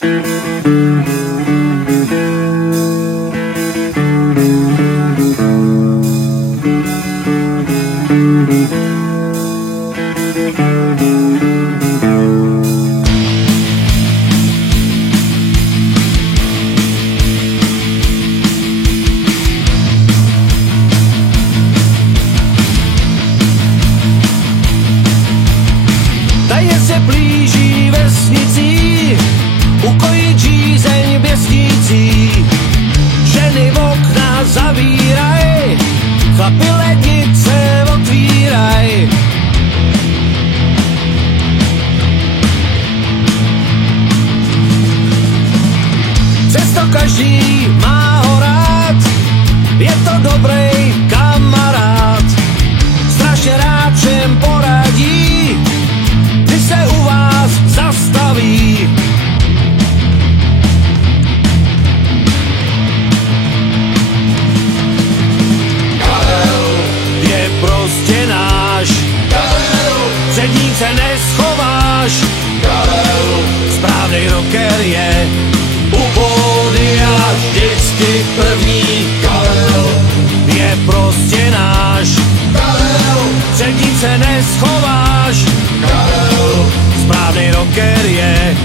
Taje se blíží vesnicí, ukojit žízeň běsnící. Ženy v okna zavíraj, chlapi lednice otvíraj. Přesto každý má ho rád, je to dobrý kamarád. Strašně rád všem poradí, když se u vás zastaví. Karel je prostě náš, Karel, před ním se neschováš. Karel, správnej rocker je u pódia vždycky první. Karel je prostě náš, Karel, před ním se neschováš. Karel, správnej rocker je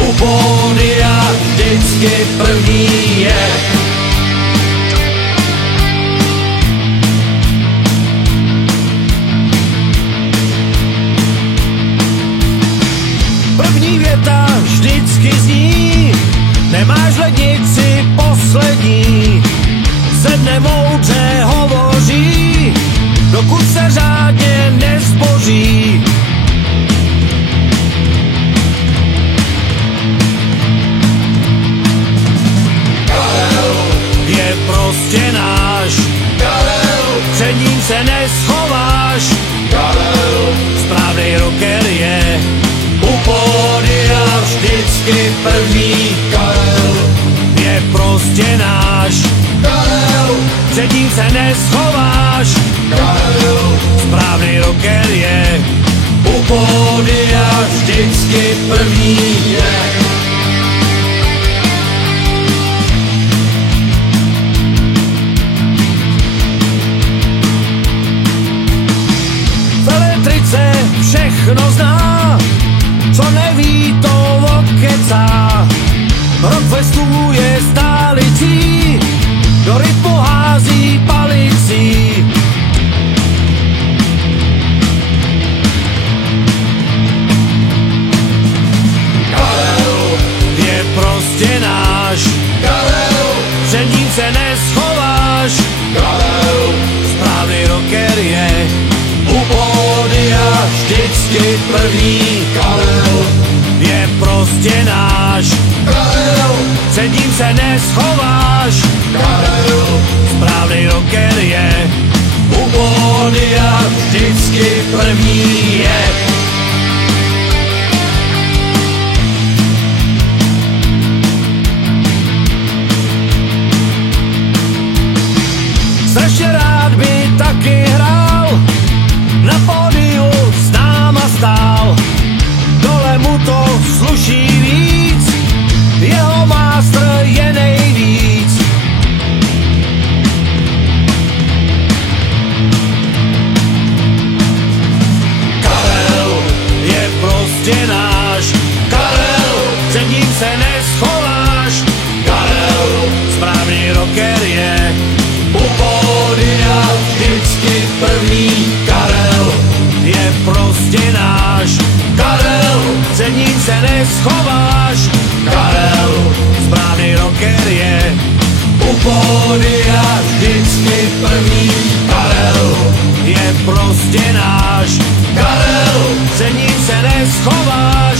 u pódia vždycky první je. První věta vždycky zní, nemáš lednici poslední. Sedne moudře hovoří, dokud se řádně nezboří. Karel je prostě náš, Karel, před ním se neschováš. Karel, správnej rocker je u pódia vždycky první. Karel je prostě náš, Karel, před ním se neschováš. Karel, správnej rocker je u pódia vždycky první je. V elektrice všechno zná, co neví, to okecá. Rockfestu je stálicí, do rytmu hází palicí. Karel je prostě náš, Karel, před ním se neschováš. Karel, správnej rocker je u pódia vždycky první. Karel je prostě náš, Karel, před ním se neschováš. Karel, správnej rocker je u pódia vždycky první je. Strašně rád by taky hrál, na pódiu s náma stál. Dole mu to sluší víc, jeho master je nejvíc. Karel je prostě náš, Karel, před ním se neschováš. Karel, správný rocker je u pódia vždycky první. Karel je prostě náš, Karel, před ním se neschováš. Karel, správný rocker je u pódia vždycky první. Karel je prostě náš, Karel, před ním se neschováš.